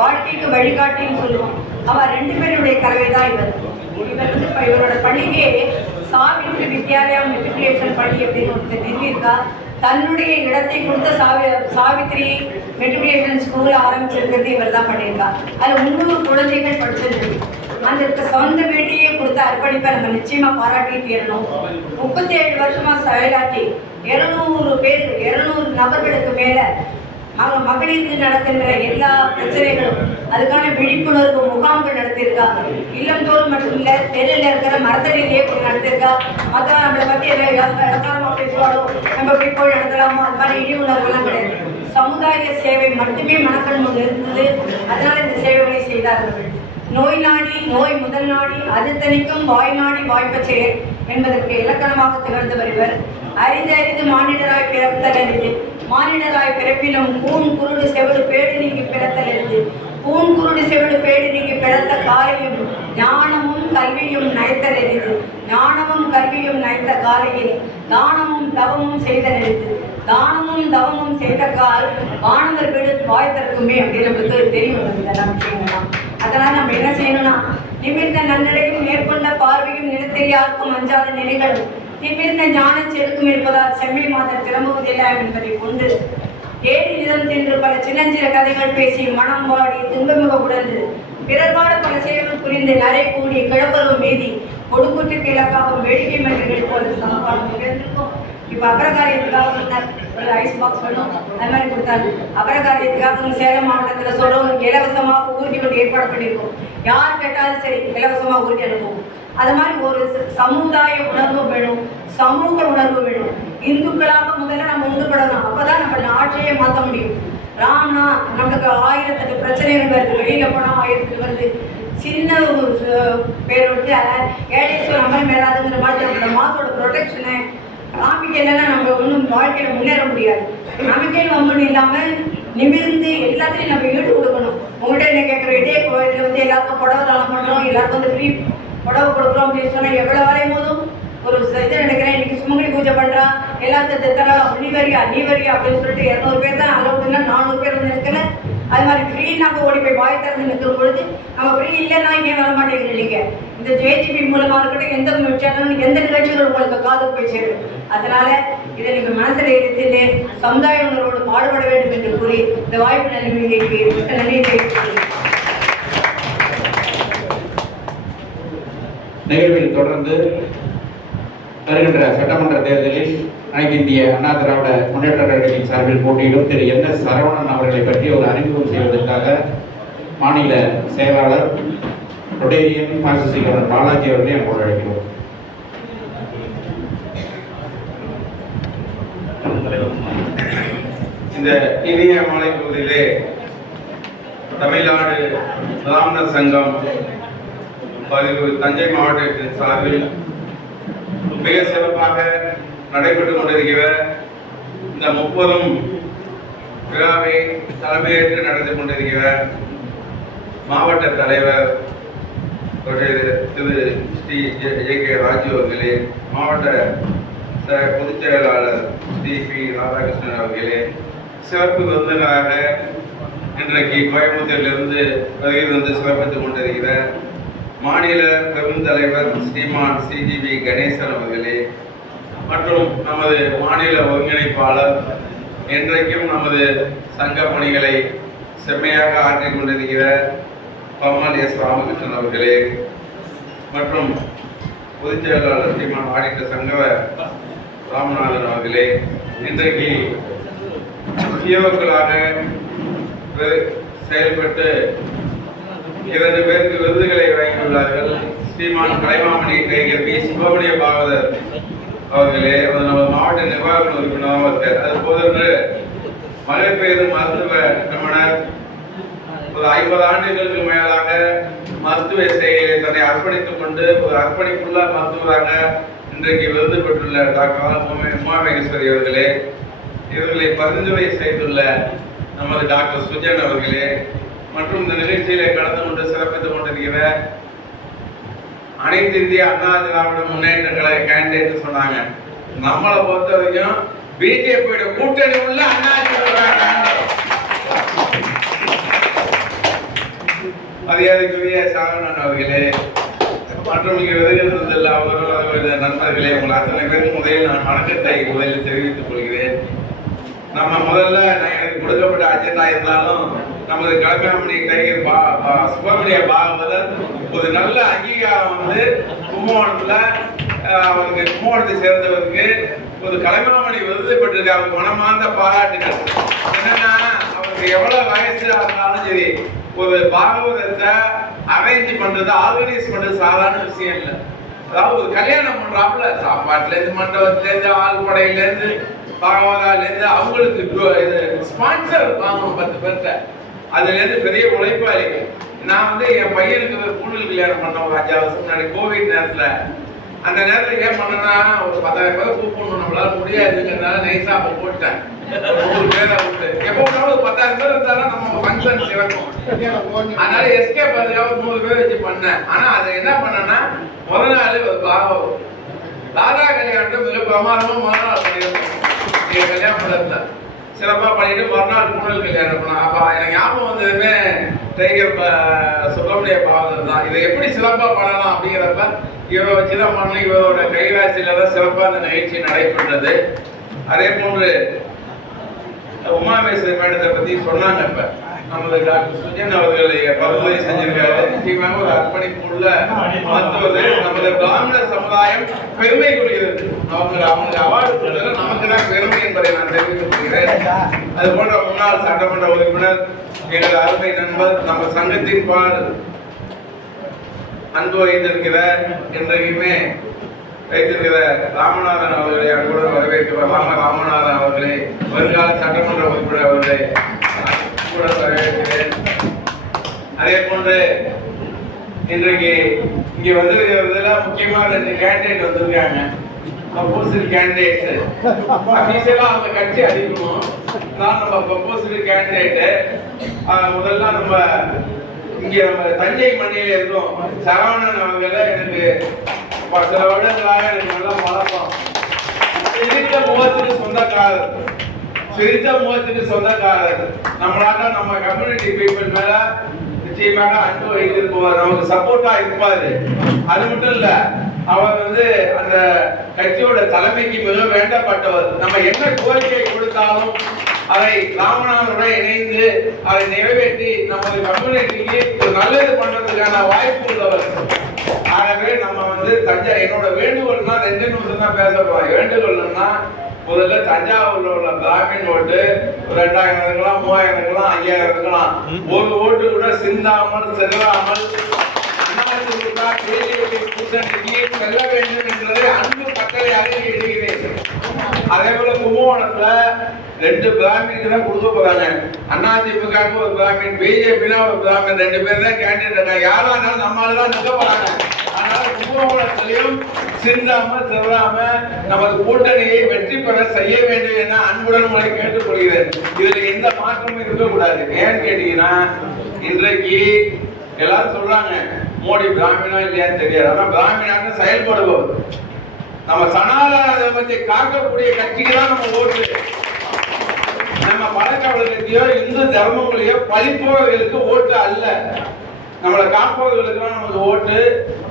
வாழ்க்கைக்கு வழிகாட்டின்னு சொல்லுவோம். அவள் 2 பேருடைய கலவை தான் இவர். இவர் வந்து இவரோட பள்ளிக்கே சாவித்ரி வித்யாலயா மெட்ரிகுலேஷன் பள்ளி அப்படின்னு ஒருத்தர் நிறுவியிருக்கா. தன்னுடைய இடத்தை கொடுத்த சாவித்ரி மெட்ரிகுலேஷன் ஸ்கூல் ஆரம்பிச்சிருக்கிறது இவர் தான் பண்ணியிருக்கா. அதில் 300 குழந்தைகள் படிச்சிருக்கு. அந்த சொந்த வீட்டையே கொடுத்த அர்ப்பணிப்பை நம்ம நிச்சயமா பாராட்டி தீரணும். 37 வருஷமா செயலாற்றி 200 நபர்களுக்கு மேல மகளிருக்கு நடத்துகிற எல்லா பிரச்சனைகளும் அதுக்கான விழிப்புணர்வு முகாம்கள் நடத்தியிருக்காங்க. இல்லந்தோறும் மட்டும் இல்லை, தெருவில் இருக்கிற மரத்தடியிலேயே போய் நடத்திருக்கா. மற்றவங்க நம்மளை பற்றி எல்லாம் பேசுவாரோ, நம்ம இப்படி போய் நடத்தலாமோ, அது மாதிரி இழிவுணர்வுலாம் கிடையாது. சமுதாய சேவை மட்டுமே மனக்கண் முன் இருந்தது. அதனால இந்த சேவைகளை செய்தார்கள். நோய் நாடி நோய் முதல் நாடி அது தணிக்கும் வாய் நாடி வாய்ப்ப செயல் என்பதற்கு இலக்கணமாக திகழ்ந்தவர் இவர். அரிது மானிடராய் பிறத்தல் அறிந்து மானிடராய் பிறப்பிலும் பூன் குருடு செவிடு பேடு நீங்கி பிறத்தல் அறிந்து பூன் குருடு செவிடு பேடு நீங்கி பிறத்த காலையும் ஞானமும் கல்வியும் நயத்தல் அறிந்து ஞானமும் கல்வியும் நயத்த காலையில் தானமும் தவமும் செய்தல் அறிந்து தானமும் தவமும் செய்த கால் வானவர் வீடு வாய் திறக்குமே அப்படின்னு நம்மளுக்கு தெரியும். இதெல்லாம் விஷயங்கள்லாம் அதனால் நம்ம என்ன செய்யணும்னா, நிமிர்ந்த நன்னடையும் மேற்கொண்ட பார்வையும் நிலத்தெரியாருக்கும் அஞ்சாத நிலைகளும் நிமிர்ந்த ஞான செருக்கும் இருப்பதால் செம்மை மாதம் திரும்புவதில்லை என்பதை கொண்டு தேடி நிதம் சென்று பல சின்னஞ்சிற கதைகள் பேசி மனம் வாடி துன்பமுக உணர்ந்து பிறர்பாட பல செயல்கள் புரிந்து நரை கூடி கிழப்பருவம் மீதி கொடுக்குற்றுக்கு இலக்காகும் வேடிக்கை மன்றங்கள் போல சாப்பாடு நிகழ்ந்திருக்கும். இப்போ அபரகாரியத்துக்காக சொன்னார், ஒரு ஐஸ் பாக்ஸ் வேணும், அது மாதிரி கொடுத்தாரு. அபரகாரியத்துக்காக சேலம் மாவட்டத்தில் சொல்கிறோம், இலவசமாக ஊர்தி வந்து ஏற்பாடு பண்ணியிருக்கோம். யார் கேட்டாலும் சரி இலவசமாக ஊர்தி அனுப்புவோம். அது மாதிரி ஒரு சமுதாய உணர்வு வேணும், சமூக உணர்வு வேணும். இந்துக்களாக முதல்ல நம்ம உண்டுபடணும். அப்போதான் நம்ம நாட்டையே மாற்ற முடியும். ராம்னா நம்மளுக்கு 1008 பிரச்சனைகள் வருது. வெளியில் போனால் 1008 வருது. சின்ன பேர் வந்து ஏழேஸ்வரம் அம்மன் மேலாதுங்கிற மாதிரி நம்மளோட மாசோட ப்ரொடெக்ஷனை காமிக்கலைன்னா நம்ம ஒன்றும் வாழ்க்கையில் முன்னேற முடியாது. நமக்கே ஒன்றும் இல்லாமல் நிமிர்ந்து எல்லாத்தையும் நம்ம ஈடு கொடுக்கணும். உங்கள்கிட்ட என்ன கேட்குற இதே இதில் வந்து எல்லாருக்கும் புடவை தானம் பண்ணுறோம், எல்லாருக்கும் வந்து ஃப்ரீ புடவை கொடுக்குறோம் அப்படின்னு சொன்னால் எவ்வளோ வரையும் போதும் ஒரு இது நினைக்கிறேன். இன்னைக்கு சுமங்கலி பூஜை பண்ணுறா, எல்லாத்தையும் தரலாம், நீ வரியா அப்படின்னு சொல்லிட்டு 200 பேர் தான் அளவுக்குன்னா 400 பேர் வந்து இருக்கல. அது மாதிரி ஃப்ரீனாக்க ஓடி போய் வாய் திறந்து நிற்கும் பொழுது நம்ம ஃப்ரீ இல்லைன்னா இங்கே வர மாட்டேங்கிறீங்க. இந்த JGB மூலமாக இருக்கட்டும், எந்த சேனலும் எந்த நிகழ்ச்சிகளும் உங்களுக்கு காது போய் சேரும். அதனால இதை நீங்கள் மனசில் எடுத்து சமுதாய உணர்வோடு பாடுபட வேண்டும் என்று கூறி இந்த வாய்ப்பு நன்மைக்கு நன்றியை தெரிவித்துள்ளேன். நிகழ்வில் தொடர்ந்து வருகின்ற சட்டமன்ற தேர்தலில் அனைத்து இந்திய அண்ணா திராவிட முன்னேற்ற கழகத்தின் சார்பில் போட்டியிடும் திரு NS சரவணன் அவர்களை பற்றி ஒரு அறிமுகம் செய்வதற்காக மாநில செயலாளர் ரொட்டேரியன் பாசிசிகரன் பாலாஜி அவர்களை அன்போடு அழைக்கிறோம். இந்த இனிய மாலை பகுதியிலே தமிழ்நாடு பிராமணர் சங்கம் பதிவு தஞ்சை மாவட்டத்தின் சார்பில் மிக சிறப்பாக நடைபெற்றுக் கொண்டிருக்கிற இந்த 30 விழாவை தலைமையேற்று நடத்தி கொண்டிருக்கிற மாவட்ட தலைவர் திரு ஸ்ரீ ஜே.கே. ராஜு அவர்களே, மாவட்ட பொதுச் செயலாளர் ஸ்ரீ பி. ராதாகிருஷ்ணன் அவர்களே, சிறப்பு விருந்தினராக இன்றைக்கு கோயம்புத்தூரிலிருந்து வருகை வந்து சிறப்பித்துக் கொண்டிருக்கிற மாநில பெருந்தலைவர் ஸ்ரீமான் சி.ஜி.வி. கணேசன் அவர்களே, மற்றும் நமது மாநில ஒருங்கிணைப்பாளர் இன்றைக்கும் நமது சங்க பணிகளை செம்மையாக ஆற்றிக் கொண்டிருக்கிற பம்மல் எஸ். ராமகிருஷ்ணன் அவர்களே, மற்றும் பொதுச் செயலாளர் ஸ்ரீமான் ஆடிட்டர் சங்கவ ராமநாதன் அவர்களே, இன்றைக்கு சிஓக்களாக செயல்பட்டு 2 பேருக்கு விருதுகளை வழங்கியுள்ளார்கள். ஸ்ரீமான் கலைமாமணி கைகர் பி. சுப்பிரமணிய பாகவதர் அவர்களே, நம்ம மாவட்ட நிர்வாக உறுப்பினராக இருக்கார். அது போதென்று மலைப்பெயர் மருத்துவ நிபுணர், ஒரு 50 ஆண்டுகளுக்கு மேலாக மருத்துவ சேவையை தன்னை அர்ப்பணித்துக் கொண்டு ஒரு அர்ப்பணிப்புள்ள மருத்துவராக இன்றைக்கு விருது பெற்றுள்ள டாக்டர் உமாமகேஸ்வரி அவர்களே, இவர்களை பரிந்துரை செய்துள்ள நமது டாக்டர் சுஜன் அவர்களே, மற்றும் இந்த நிகழ்ச்சியிலே கலந்து கொண்டு சிறப்பித்துக் கொண்டிருக்கிற அனைத்து இந்திய அண்ணா திராவிட முன்னேற்ற கழக கேண்டிடேட் சொன்னாங்க. நம்மளை பொறுத்த வரைக்கும் பிஜேபியோட கூட்டணி உள்ள அண்ணா மரியாதைக்குரிய சாகரன் அவர்களே, மற்றும் இங்கே வருகின்ற அவர்கள் நண்பர்களே, உங்கள் அத்தனை பேருக்கு முதலில் நான் வணக்கத்தை முதலில் தெரிவித்துக் கொள்கிறேன். நம்ம முதல்ல எனக்கு கொடுக்கப்பட்ட அஜெண்டா இருந்தாலும் நமது கலைமாமணி டைகர் சுப்பிரமணிய பாகவதர் ஒரு நல்ல அங்கீகாரம் வந்து கும்பகோணத்துல அவருக்கு கும்பகோணத்தை சேர்ந்தவருக்கு ஒரு கலைமாமணி விருது பெற்றிருக்க அவருக்கு மனமார்ந்த பாராட்டுகள். என்னன்னா அவருக்கு எவ்வளவு வயசு இருந்தாலும் சரி, ஒரு பாகவதத்தை அரேஞ்ச் பண்றது ஆர்கனைஸ் பண்றது சாதாரண விஷயம் இல்லை. அதாவது ஒரு கல்யாணம் பண்றாப்புல சாப்பாட்டுல இருந்து மண்டபத்துல இருந்து ஆள் படையில இருந்து பாகவதாலேருந்து அவங்களுக்கு இது ஸ்பான்சர் வாங்கணும் 10 பேர்கிட்ட. அதுலேருந்து பெரிய உழைப்பாளி. நான் வந்து என் பையனுக்கு கூடுதல் கல்யாணம் பண்ண ஒரு 5 வருஷம் முன்னாடி கோவிட் நேரத்தில். அந்த நேரத்தில் ஏன் பண்ணனா, ஒரு 10,000 பேர் கூப்பிடணும், நம்மளால முடியாதுங்கிறதுனால நைஸா அப்போ போட்டேன். 100 பேரை விட்டு எப்போ ஒரு 10,000 பேர் இருந்தாலும் நம்ம ஃபங்க்ஷன் சிறக்கும். அதனால எஸ்கேப் அதுக்காக 100 பேர் வச்சு பண்ணேன். ஆனால் அதை என்ன பண்ணேன்னா, முதல் நாள் தாதா கல்யாணத்தை மிக பிரமாதமாக மறுநாள் பண்ணியிருக்கோம். எங்கள் கல்யாண மண்டபத்தில் சிறப்பாக பண்ணிட்டு மறுநாள் கூடுதல் கல்யாணம் பண்ணோம். அப்போ எனக்கு ஞாபகம் வந்ததுமே டைகர் சுப்பிரமணிய பாகவதர் தான். இதை எப்படி சிறப்பாக பண்ணலாம் அப்படிங்கிறப்ப இவரை வச்சு தான் பண்ணணும். இவரோட கைராசியில் தான் சிறப்பாக அந்த நிகழ்ச்சி நடைபெற்றது. அதே போன்று உமாமேஸ்வரி மேடத்தை பற்றி சொன்னாங்க. இப்போ நமது டாக்டர் சுஜன் அவர்கள் பரிந்துரை செஞ்சிருக்காரு. நிச்சயமாக ஒரு அர்ப்பணிப்பு உள்ள மருத்துவர். நமது பிராமண சமுதாயம் பெருமை கொள்கிறது. அவங்க அவார்டு கொடுத்தது நமக்கு தான் பெருமை என்பதை நான் தெரிவித்துக் கொள்கிறேன். அது போன்ற முன்னாள் சட்டமன்ற உறுப்பினர், எங்கள் அருமை நண்பர், நம்ம சங்கத்தின் பால் அன்பு வைத்திருக்கிற இன்றைக்குமே வைத்திருக்கிற ராமநாதன் அவர்களை அன்புடன் வரவேற்கிறார். ராமநாதன் அவர்களே, வருங்கால சட்டமன்ற உறுப்பினர் அவர்களே வரவேற்கிறேன். அதே போன்று இன்றைக்கு இங்க வந்திருக்கிறதுல முக்கியமா 2 கேண்டிடேட் வந்திருக்காங்க. ப்ரொபோசல் கேண்டிடேட்ஸ் அபிஷியலா அவங்க கட்சி அறிவிக்கணும். நான் நம்ம ப்ரொபோசல் கேண்டிடேட் முதல்ல நம்ம இங்க நம்ம தஞ்சை மண்ணில இருக்கோம். சரவணன் அவங்கள எனக்கு சில வருடங்களாக எனக்கு நல்லா பழக்கம். சிரித்த முகத்துக்கு சொந்தக்காரர். நம்மளால நம்ம கம்யூனிட்டி பீப்புள் மேல நிச்சயமாக அன்பு வைத்திருப்பவர், நமக்கு சப்போர்ட்டா இருப்பாரு. அது மட்டும் இல்ல, அவர் வந்து அந்த கட்சியோட தலைமைக்கு மிக வேண்டப்பட்டவர். நம்ம என்ன கோரிக்கை கொடுத்தாலும் அதை ராமநாதனுடன் இணைந்து அதை நிறைவேற்றி நமது கம்யூனிட்டிக்கு ஒரு நல்லது பண்றதுக்கான வாய்ப்பு உள்ளவர். ஆகவே நம்ம வந்து என்னோட வேண்டுகோள்னா 2 நிமிஷம் தான் பேச போறோம். வேண்டுகோள்னா முதல்ல தஞ்சாவூர்ல உள்ள பிராமின் ஓட்டு 2000 இருக்கலாம், 3000 இருக்கலாம், 5000 இருக்கலாம். ஒரு ஓட்டு கூட சிந்தாமல் செல்லாமல் கூட்டணிக்கு செல்ல வேண்டும் என்பதை அன்பு கட்டளையாக இடுகிறேன். அதே போல கும்பகோணத்துல 2 பிராமினுக்கு தான் கொடுக்க போறாங்க. அதிமுகவுக்கு ஒரு பிராமின், பிஜேபினா ஒரு பிராமின், 2 பேர் தான் கேண்டிடேட் இருக்காங்க. யாரா இருந்தாலும் நம்மளால தான் நிற்க போறாங்க. அதனால கும்பகோணத்திலையும் சிந்தாம செல்லாம நமது கூட்டணியை வெற்றி பெற செய்ய வேண்டும் என அன்புடன் உங்களை கேட்டுக்கொள்கிறேன். இதுல எந்த மாற்றமும் இருக்கக்கூடாது. ஏன்னு கேட்டீங்கன்னா, இன்றைக்கு எல்லாரும் சொல்றாங்க மோடி பிராமணா இல்லையான்னு தெரியாது. ஆனா பிராமணான்னு செயல்படுபவர். நம்ம சனாதன தர்மத்தை காக்கக்கூடிய கட்சிக்கு தான் நம்ம ஓட்டு. நம்ம பழக்க வழக்கத்தையோ இந்து தர்மங்களையோ பழிப்பவர்களுக்கு ஓட்டு அல்ல. நம்மளை காப்பவர்களுக்கு நமக்கு ஓட்டு.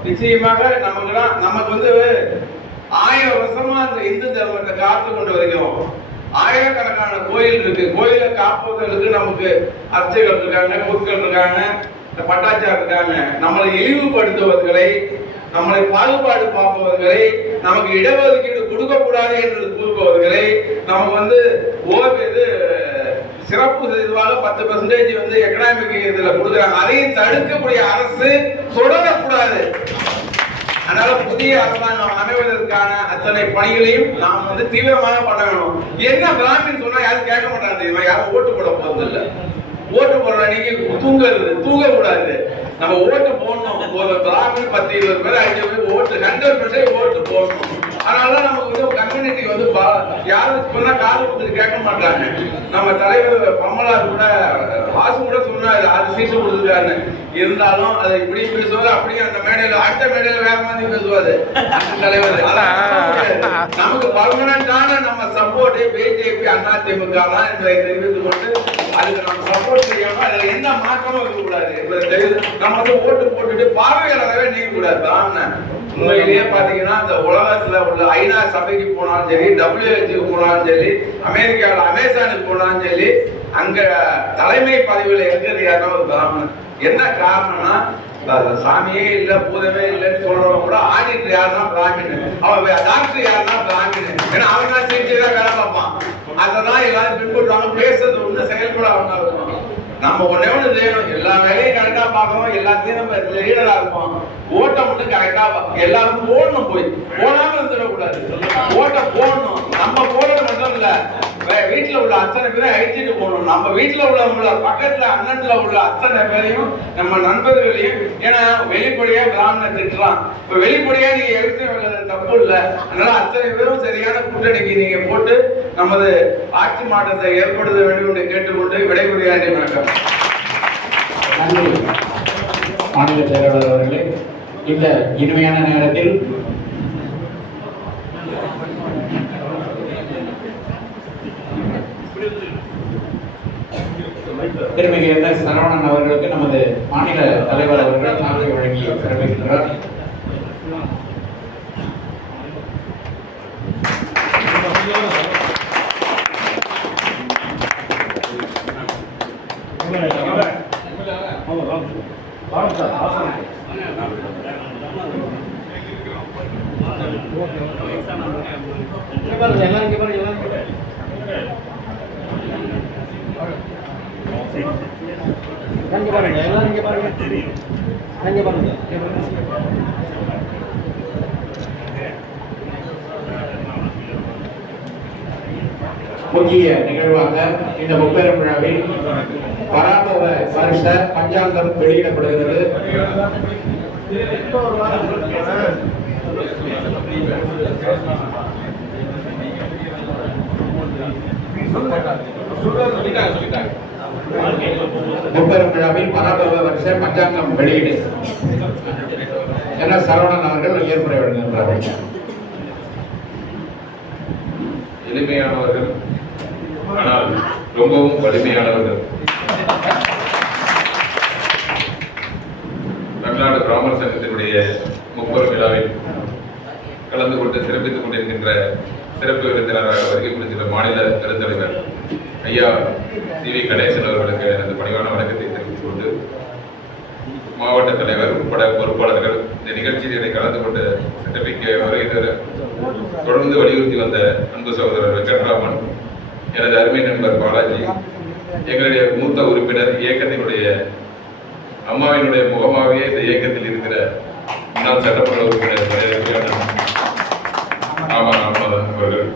நிச்சயமாக நமக்கு வந்து 1000 வருஷமா அந்த இந்து தர்மத்தை காத்து கொண்டு வருகிறோம். ஆயிரக்கணக்கான கோயில் இருக்கு. கோயிலை காப்பவர்களுக்கு நமக்கு அர்ச்சகர்கள் இருக்காங்க, குருக்கள் இருக்காங்க, பட்டாச்சார் இருக்காங்க. நம்மளை இழிவுபடுத்துவர்களை, நம்மளை பாகுபாடு பார்ப்பவர்களை, நமக்கு இடஒதுக்கீடு கொடுக்க கூடாது என்று கூறுபவர்களை, நமக்கு வந்து சிறப்பு இதுவாக 10% வந்து எக்கனாமிக் இதுல கொடுக்குறாங்க. அதையும் தடுக்கக்கூடிய அரசு தொடரக்கூடாது. அதனால புதிய அரசாங்கம் அமைவதற்கான அத்தனை பணிகளையும் நாம் வந்து தீவிரமாக பண்ண வேணும். என்ன பிராமின் சொன்னா யாரும் கேட்க மாட்டாங்க தெரியுமா? யாரும் ஓட்டு போட போறதில்லை. ஓட்டு போடுற அன்னைக்கு தூங்கக்கூடாது. நம்ம ஓட்டு போடணும். ஒரு பிராமின் 10-20 பேர் 5 பேர் ஓட்டு 100% ஓட்டு போடணும். அதனால நமக்கு வந்து கம்யூனிட்டி வந்து யாரும் சொன்னா காது கொடுத்துட்டு கேட்க மாட்டாங்க. நம்ம தலைவர் பம்மலார் கூட வாசு கூட சொன்னாரு 6 சீட்டு கொடுத்துருக்காரு. இருந்தாலும் அதை இப்படி பேசுவாரு, அப்படியே அந்த மேடையில அடுத்த மேடையில வேற மாதிரி பேசுவாரு தலைவர். நமக்கு பர்மனண்டான நம்ம சப்போர்ட் பிஜேபி அதிமுக தான் என்பதை தெரிவித்துக் கொண்டு அதுக்கு நம்ம சப்போர்ட் செய்யாம அதுல எந்த மாற்றமும் இருக்கக்கூடாது. நம்ம வந்து ஓட்டு போட்டுட்டு பார்வையாளராகவே நீங்க கூடாது. பிராமணன் உண்மையிலேயே பாத்தீங்கன்னா இந்த உலகத்துல உள்ள ஐநா சபைக்கு போனாலும் சரி, WHO போனாலும் சரி, அமெரிக்காவில் அமேசானுக்கு போனாலும் சரி, அங்க தலைமை பதவியில் இருக்கிறது யாருன்னா ஒரு பிராமணன். என்ன காரணம்னா சாமியே இல்ல பூதமே இல்லைன்னு சொல்றவங்க கூட ஆடிட்டர் யாருன்னா பிராமணன், அவன் டாக்டர் யாருன்னா பிராமணன். ஏன்னா அவன் தான் செஞ்சுதான் வேலை பார்ப்பான். அதெல்லாம் எல்லாரும் பின்பற்றுவாங்க. பேசுறது ஒண்ணு செயல்பட அவங்க இருக்கும். நம்ம ஒண்ணே ஒண்ணு செய்யணும். எல்லா வேலையும் கரெக்டா பார்க்கணும். எல்லாத்தையும் நம்ம லீடரா இருப்போம். ஓட்டை மட்டும் கரெக்டா எல்லாரும் போடணும். போடாம இருந்துடக்கூடாது. ஓட்டை போடணும். நம்ம போடுறது மட்டும் இல்ல, வீட்டுல உள்ள அத்தனை பேரும் அழிச்சிட்டு போகணும். நம்ம வீட்டுல உள்ள பக்கத்துல அண்ணன்ல உள்ள அத்தனை பேரையும் நம்ம நண்பர்களையும், ஏன்னா வெளிப்படையா பிராமணனை திட்டுறான். இப்ப வெளிப்படையா நீங்க எழுத்து தப்பு இல்லை. அதனால அத்தனை பேரும் சரியான கூட்டணிக்கு நீங்க போட்டு நமது ஆட்சி மாற்றத்தை ஏற்படுத்த வேண்டும் என்று கேட்டுக்கொண்டு விடைபெறுகிறேன். வணக்கம். நன்றி மாநில செயலாளர் அவர்களே. இந்த இனிமையான நேரத்தில் திருமிகு என்.எஸ். சரவணன் அவர்களுக்கு நமது மாநில தலைவர் அவர்கள் சான்றை வழங்கி சிறப்பிக்கின்றார். முக்கிய நிகழ்வாக இந்த முப்பெரும் விழாவில் பராபவ வருஷ பஞ்சாங்கம் வெளியிடப்படுகிறது. முப்பெரும் விழாவில் பராபவ வருஷ பஞ்சாங்கம் வெளியீடு என சரவணன் அவர்கள் ஏற்புரை வழங்குகின்றார்கள். எளிமையானவர்கள் ஆனால் ரொம்பவும் வலிமையானவர்கள். தமிழ்நாடு பிராமணர் சங்கத்தினுடைய முப்பெரும் விழாவில் கலந்து கொண்டு சிறப்பித்துக் கொண்டிருக்கின்ற சிறப்பு விருந்தினராக வருகை புரிகின்ற மாநில பெருந்தலைவர் ஐயா சி.வி. கணேசன் அவர்களுக்கு எனது பணிவான வணக்கத்தை தெரிவித்துக் கொண்டு, மாவட்ட தலைவர் உட்பட பொறுப்பாளர்கள் இந்த நிகழ்ச்சியில் கலந்து கொண்டு சிறப்பிக்க வருகை தொடர்ந்து வலியுறுத்தி வந்த அன்பு சகோதரர் வெங்கட்ராமன், எனது அருமை நண்பர் பாலாஜி, எங்களுடைய மூத்த உறுப்பினர், இயக்கத்தினுடைய அம்மாவினுடைய முகமாகவே இந்த இயக்கத்தில் இருக்கிற முன்னாள் சட்டமன்ற உறுப்பினர் அவர்கள்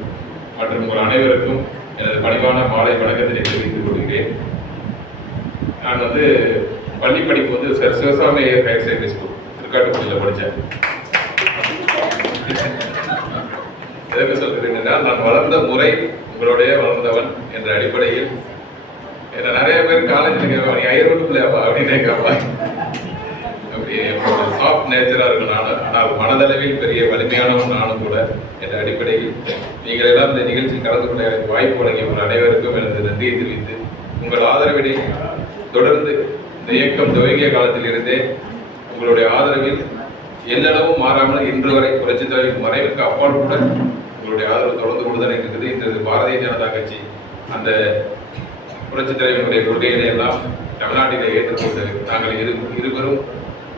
மற்றும் உங்கள் அனைவருக்கும் எனது பணிவான மாலை வணக்கத்தினை தெரிவித்துக் கொள்கிறேன். நான் வந்து பள்ளி படிப்பு வந்து சிவசாமி ஹையர் செகண்டரி ஸ்கூல் திருக்காட்டுப்பள்ளியில் படித்தேன். எதற்கு சொல்கிறேன் என்றால், நான் வளர்ந்த முறை உங்களுடைய வளர்ந்தவன் என்ற அடிப்படையில் என்ன நிறைய பேர் காலேஜில் கேட்பாங்க, நீ ஐயரோட்டு பிள்ளையாப்பா அப்படின்னு கேட்பாங்க. அப்படி சாஃப்ட் நேச்சராக இருக்கும் நான், ஆனால் மனதளவில் பெரிய வலிமையானவன் நானும் கூட என்ற அடிப்படையில் நீங்கள் எல்லாம் இந்த நிகழ்ச்சியில் கலந்து கொள்ள எனக்கு வாய்ப்பு வழங்கிய உங்கள் அனைவருக்கும் எனது நன்றியை தெரிவித்து, உங்கள் ஆதரவினை தொடர்ந்து இந்த இயக்கம் துவங்கிய காலத்திலிருந்தே உங்களுடைய ஆதரவில் எல்லளவும் மாறாமல் இன்று வரை புரட்சித் தலைவரின் மறைவுக்கு அப்பால் கூட உங்களுடைய ஆதரவு தொடர்ந்து கொண்டுதான் இருக்குது. இன்று பாரதிய ஜனதா கட்சி அந்த புரட்சித் தலைவருடைய கொள்கைகளை எல்லாம் தமிழ்நாட்டிலே ஏற்றுக்கொண்டு நாங்கள் இருவரும்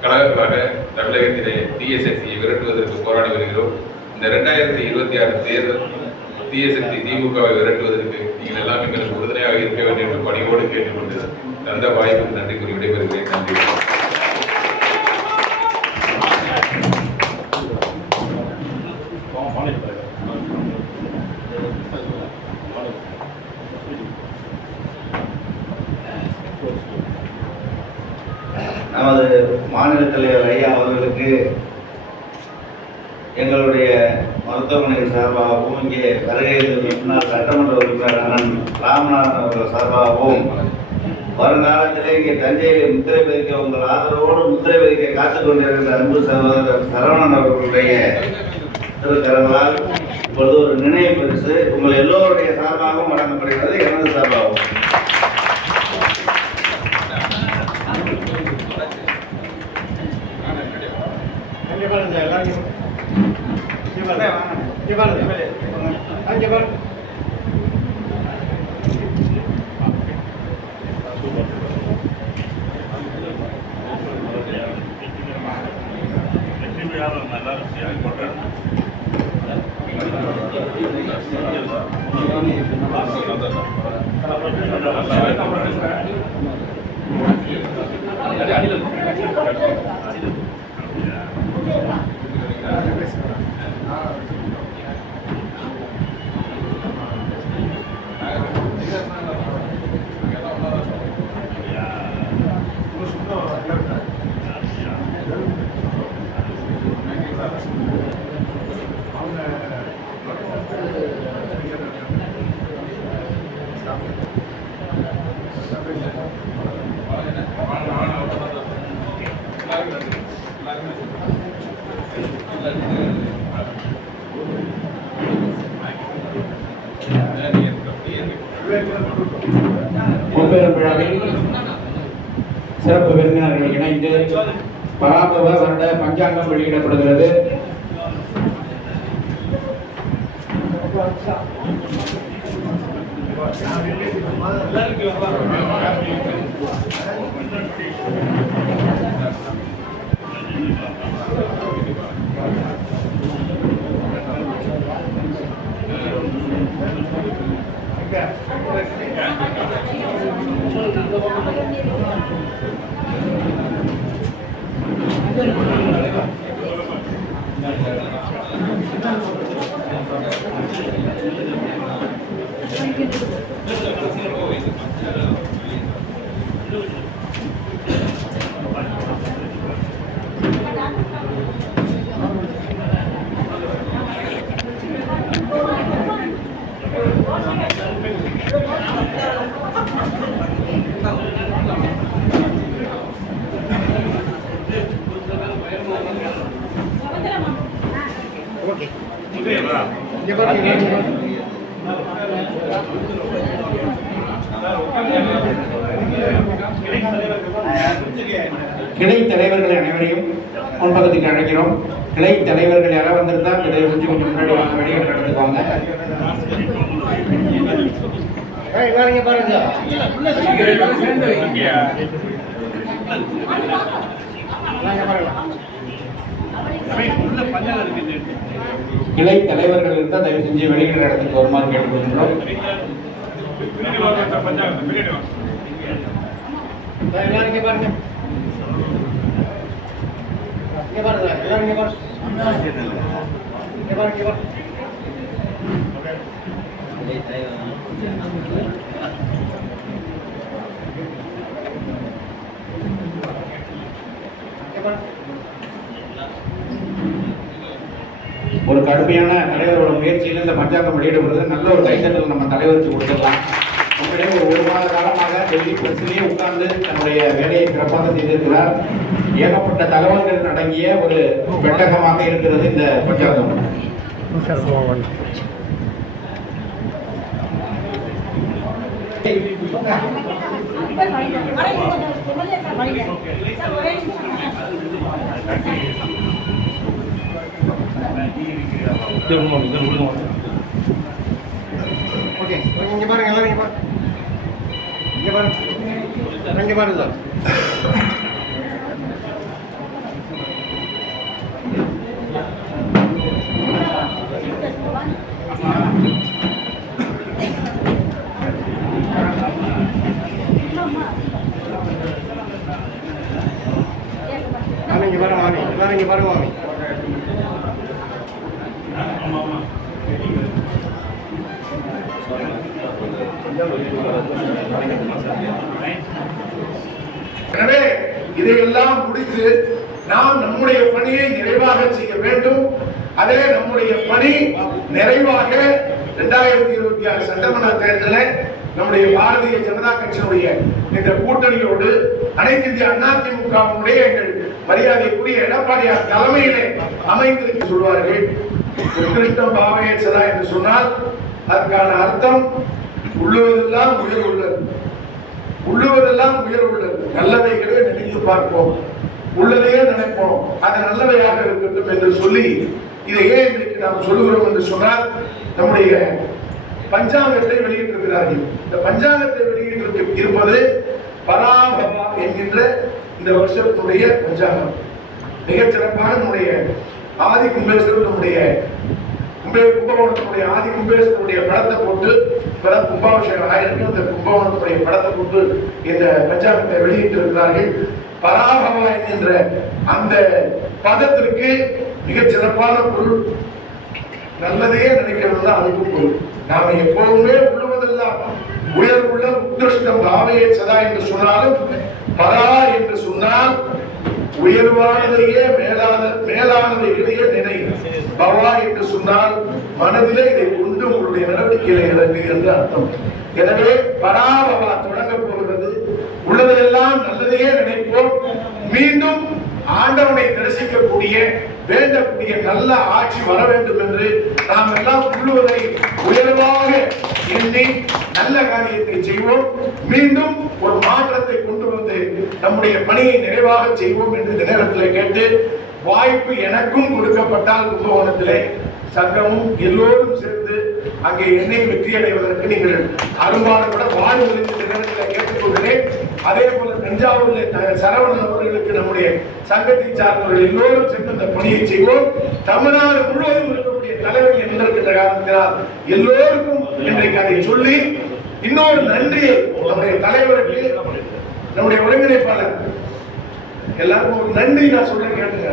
கழகங்களாக தமிழகத்திலே டிஎஸ்எஸ்சியை விரட்டுவதற்கு போராடி வருகிறோம். இந்த 2026 தேர்தல் டிஎஸ்எஸ்சி திமுகவை விரட்டுவதற்கு நீங்கள் எல்லாம் எங்களுக்கு உறுதுணையாக இருக்க வேண்டும் என்று பணியோடு கேட்டுக்கொண்டு தந்த வாய்ப்புக்கு நன்றி கூறி விடைபெறுகிறேன். நன்றி. நமது மாநில தலைவர் ஐயா அவர்களுக்கு எங்களுடைய மருத்துவமனையின் சார்பாகவும், இங்கே வருகை முன்னாள் சட்டமன்ற உறுப்பினர் அண்ணன் ராமநாதன் அவர்கள் சார்பாகவும், வருங்காலத்திலே இங்கே தஞ்சையில் முத்திரை பதிக்க உங்கள் ஆதரவோடு முத்திரை பதிக்க காத்துக் கொண்டிருக்கிற அன்பு சகோதரர் சரவணன் அவர்களுடைய திருக்கரங்களால் இப்பொழுது ஒரு நினைவு பரிசு உங்கள் எல்லோருடைய சார்பாகவும் வழங்கப்படுகிறது. எனது சார்பாகவும் முப்பெரும் விழாவில் சிறப்பு விருந்தினர்கள் இணைந்து பராபவ வருட பஞ்சாங்கம் வெளியிடப்படுகிறது. கிளை தலைவர்கள் அனைவரையும் முன்பக்கத்துக்கு அழைக்கிறோம். கிளை தலைவர்கள் யாராவது வந்திருந்தா இதை கொஞ்சம் முன்னாடி வாங்க, வெளியே நடந்துக்குவாங்க. கிளை தலைவர்கள் இருந்தால் தயவு செஞ்சு வெளியிடுற இடத்துக்கு வருமாறு கேட்டுக்கொள்கின்றோம். ஒரு கடுமையான தலைவரோட முயற்சியில் இந்த பஞ்சாங்கம் வெளியிடப்படுறது நல்ல ஒரு கைத்தட்டல் நம்ம தலைவருக்கு கொடுத்துடலாம். உண்மையிலே ஒரு மாத காலமாக டெல்லி பிரச்சனையே உட்கார்ந்து தன்னுடைய வேலையை சிறப்பாக செய்திருக்கிறார். ஏகப்பட்ட தகவல்கள் அடங்கிய ஒரு பெட்டகமாக இருக்கிறது இந்த பஞ்சாங்கம். ஓகே, இங்க பாருங்க, எல்லாரும் இங்க பாருங்க. இங்க பாருங்க, இங்க பாருங்க சார். இங்க பாருங்க மாமி, எல்லாரும் இங்க பாருங்க மாமி. எனவே இதையெல்லாம் முடித்து நாம் நம்முடைய பணியை நிறைவாக செய்ய வேண்டும். அதே நம்முடைய பணி நிறைவாக 2026 சட்டமன்ற தேர்தலில் நம்முடைய பாரதிய ஜனதா கட்சியினுடைய இந்த கூட்டணியோடு அனைத்து இந்திய அண்ணா திமுகவுடைய எங்கள் மரியாதைக்குரிய எடப்பாடியார் தலைமையிலே அமைந்திருக்க சொல்வார்கள். உத்கிருஷ்டம் பாவயே சதா என்று சொன்னால் அதற்கான அர்த்தம் உள்ளுவதெல்லாம் உயர் உள்ளது, உள்ளுவதெல்லாம் உயர் உள்ளது. நல்லவைகளே நினைத்து பார்ப்போம், உள்ளதையே நினைப்போம், அது நல்லவையாக இருக்கட்டும் என்று சொல்லி இதை ஏன் இன்றைக்கு நாம் சொல்லுகிறோம் என்று சொன்னால், நம்முடைய பஞ்சாங்கத்தை வெளியிட்டிருக்கிறார்கள். இந்த பஞ்சாங்கத்தை வெளியிட்டிருப்பது பராபவா என்கின்ற இந்த வருஷத்தினுடைய பஞ்சாங்கம். மிகச்சிறப்பாக நம்முடைய ஆதி கும்பேஸ்வரர், நம்முடைய கும்பகோணத்தினுடைய ஆதி கும்பேஸ்வரருடைய படத்தை போட்டு கும்பாபிஷேகம் ஆயிருக்கு. அந்த கும்பகோணத்துடைய படத்தை போட்டு இந்த பஞ்சாங்கத்தை வெளியிட்டு இருக்கிறார்கள். பராபவா என்கின்ற அந்த பதத்திற்கு மிகச் சிறப்பான பொருள் நல்லதையே நினைக்கிறது தான் அதுக்கு பொருள். நாம எப்போதுமே உள்ளுவதெல்லாம் உயர் உள்ள உத்கிருஷ்டம் பாவையே சதா என்று சொன்னாலும் பரா என்று சொன்னால் உயர்வானதையே மேலானதையே நினை. பவா என்று சொன்னால் மனதிலே இதை கொண்டு உங்களுடைய நடவடிக்கைகளை இறங்கு என்று அர்த்தம். எனவே பராபவா தொடங்க போகிறது. உள்ளதையெல்லாம் நல்லதையே நினைப்போம். மீண்டும் ஆண்டவனை தரிசிக்கக்கூடிய வேண்டக்கூடிய நல்ல ஆட்சி வர வேண்டும் என்று நாம் எல்லாம் உள்ளுவதை உயர்வாக எண்ணி நல்ல காரியத்தை செய்வோம். மீண்டும் ஒரு மாற்றத்தை கொண்டு வந்து நம்முடைய பணியை நிறைவாக செய்வோம் என்று இந்த நேரத்தில் கேட்டு, வாய்ப்பு எனக்கும் கொடுக்கப்பட்டால் கும்பகோணத்திலே சங்கமும் எல்லோரும் சேர்ந்து அங்கே என்னை வெற்றி அடைவதற்கு நீங்கள் அரும்பாடுபட வாழ்வு இந்த நேரத்தில் கேட்டுக்கொள்கிறேன். அதே போல தஞ்சாவூரில் சரவணன் அவர்களுக்கு நம்முடைய சங்கத்தை சார்ந்தவர்கள் எல்லோரும் சேர்ந்து இந்த பணியை செய்வோம். தமிழ்நாடு முழுவதும் இருக்கக்கூடிய தலைவர்கள் இருந்திருக்கின்ற காரணத்தினால் எல்லோருக்கும் இன்றைக்கு அதை சொல்லி இன்னொரு நன்றியை நம்முடைய தலைவருக்கு, நம்முடைய ஒருங்கிணைப்பாளர் எல்லாருக்கும் ஒரு நன்றி நான் சொல்றேன் கேட்டுங்க.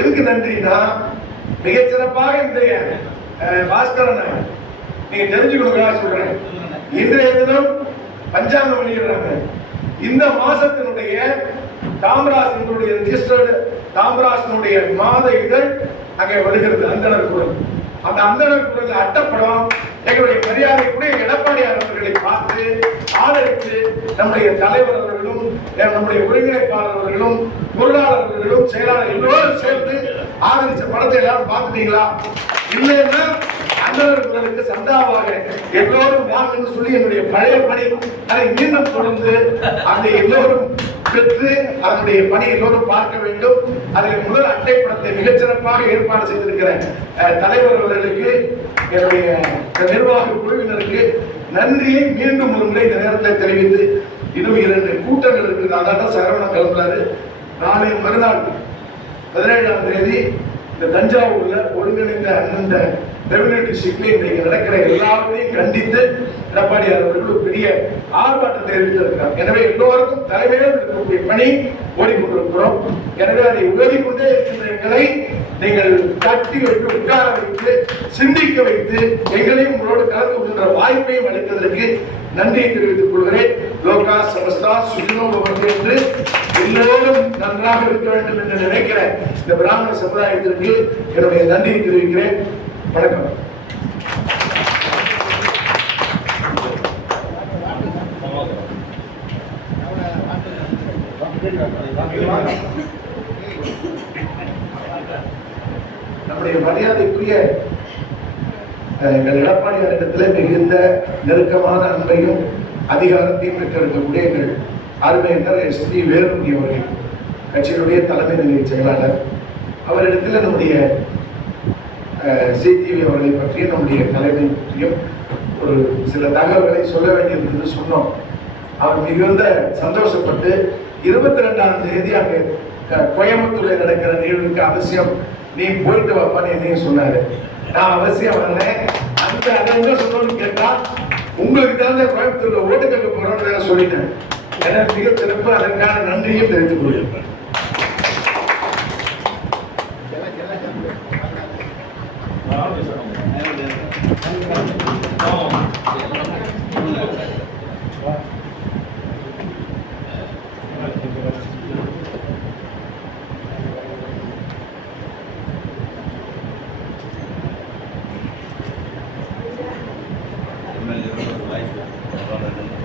எதுக்கு நன்றினா, மிகச்சிறப்பாக இன்றைய பாஸ்கரன் நீங்க தெரிஞ்சுக்கணும் சொல்றேன். இன்றைய தினம் பஞ்சாங்கம் வெளியிடுறாங்க. இந்த மாசத்தினுடைய தாமராசனுடைய ரெஜிஸ்டர்டு தாமராசனுடைய மாத இதழ் அங்கே வருகிறது. அந்தனர் குரல். அந்த அந்தனர் குரல் அட்டப்படம் எங்களுடைய மரியாதைக்குரிய எடப்பாடியார் அவர்களை பார்த்து ஆதரித்து நம்முடைய தலைவர் அவர்களும் நம்முடைய ஒருங்கிணைப்பாளர் அவர்களும் பொருளாளர்களும் செயலாளர் எல்லோரும் சேர்த்து ஆதரிச்ச படத்தை எல்லாரும் பார்த்துட்டீங்களா? இல்லைன்னா அந்தனர் குரலுக்கு சந்தாவாக எல்லோரும் வாங்கன்னு சொல்லி என்னுடைய பழைய பணி அதை மீண்டும் தொடர்ந்து அந்த எல்லோரும் பெற்று அதனுடைய பணி எல்லோரும் பார்க்க வேண்டும். அதில் முதல் அட்டைப்படத்தை மிகச்சிறப்பாக ஏற்பாடு செய்திருக்கிற தலைவர் அவர்களுக்கு, என்னுடைய நிர்வாக குழுவினருக்கு நன்றியை மீண்டும் ஒரு முறை இந்த நேரத்தில் தெரிவித்து, இன்னும் 2 கூட்டங்கள் இருக்குது. அதான் சரவணன் கிளம்புறாரு. நாளை மறுநாள் 17ஆம் தேதி இந்த தஞ்சாவூர்ல ஒருங்கிணைந்த அந்த ரெவென்யூ டிஸ்ட்ரிக்ட்ல இன்றைக்கு நடக்கிற எல்லாத்தையும் கண்டித்து எடப்பாடியார் அவர்கள் பெரிய ஆர்ப்பாட்டத்தை அறிவித்திருக்கிறார். எனவே எல்லோருக்கும் தலைமையில் இருக்கக்கூடிய பணி ஓடிக்கொண்டிருக்கிறோம். எனவே அதை ஓடிக்கொண்டே இருக்கின்ற எங்களை நீங்கள் தட்டி வைத்து உட்கார வைத்து சிந்திக்க வைத்து எங்களையும் உங்களோடு கலந்து கொள்கின்ற வாய்ப்பையும் அளித்ததற்கு நன்றியை தெரிவித்துக் கொள்கிறேன். லோகா சமஸ்தா சுகினோ பவந்து என்று எல்லோரும் நன்றாக இருக்க வேண்டும் என்று நினைக்கிற இந்த பிராமண சமுதாயத்திற்கு என்னுடைய நன்றியை தெரிவிக்கிறேன். வணக்கம். நம்முடைய மரியாதைக்குரிய எங்கள் எடப்பாடியாரிடத்தில் மிகுந்த நெருக்கமான அன்பையும் அதிகாரத்தையும் பெற்றிருக்கக்கூடிய எங்கள் அருமையினர் எஸ்.பி. வேலுமணி அவர்கள், கட்சியினுடைய தலைமை நிலைய செயலாளர், அவரிடத்தில் நம்முடைய சிடிவி அவர்களை பற்றியும் நம்முடைய தலைமை பற்றியும் ஒரு சில தகவல்களை சொல்ல வேண்டியிருந்தது சொன்னோம். அவர் மிகுந்த சந்தோஷப்பட்டு 22ஆம் தேதி அங்கே கோயம்புத்தூரில் நடக்கிற நிகழ்வுக்கு அவசியம் நீ போயிட்டு வாப்பான்னு என்னையும் சொன்னாரு. நான் அவசியம் வரேன். அந்த அதை என்ன சொல்லணும்னு கேட்டா, உங்களுக்கு தகுந்த கோயம்புத்தூர்ல ஓட்டு கேட்க போறோம்னு வேற சொல்லிட்டேன். எனக்கு மிக சிறப்பு, அதற்கான நன்றியும் தெரிவித்துக் கொள்கிறேன். வாய்ப்பு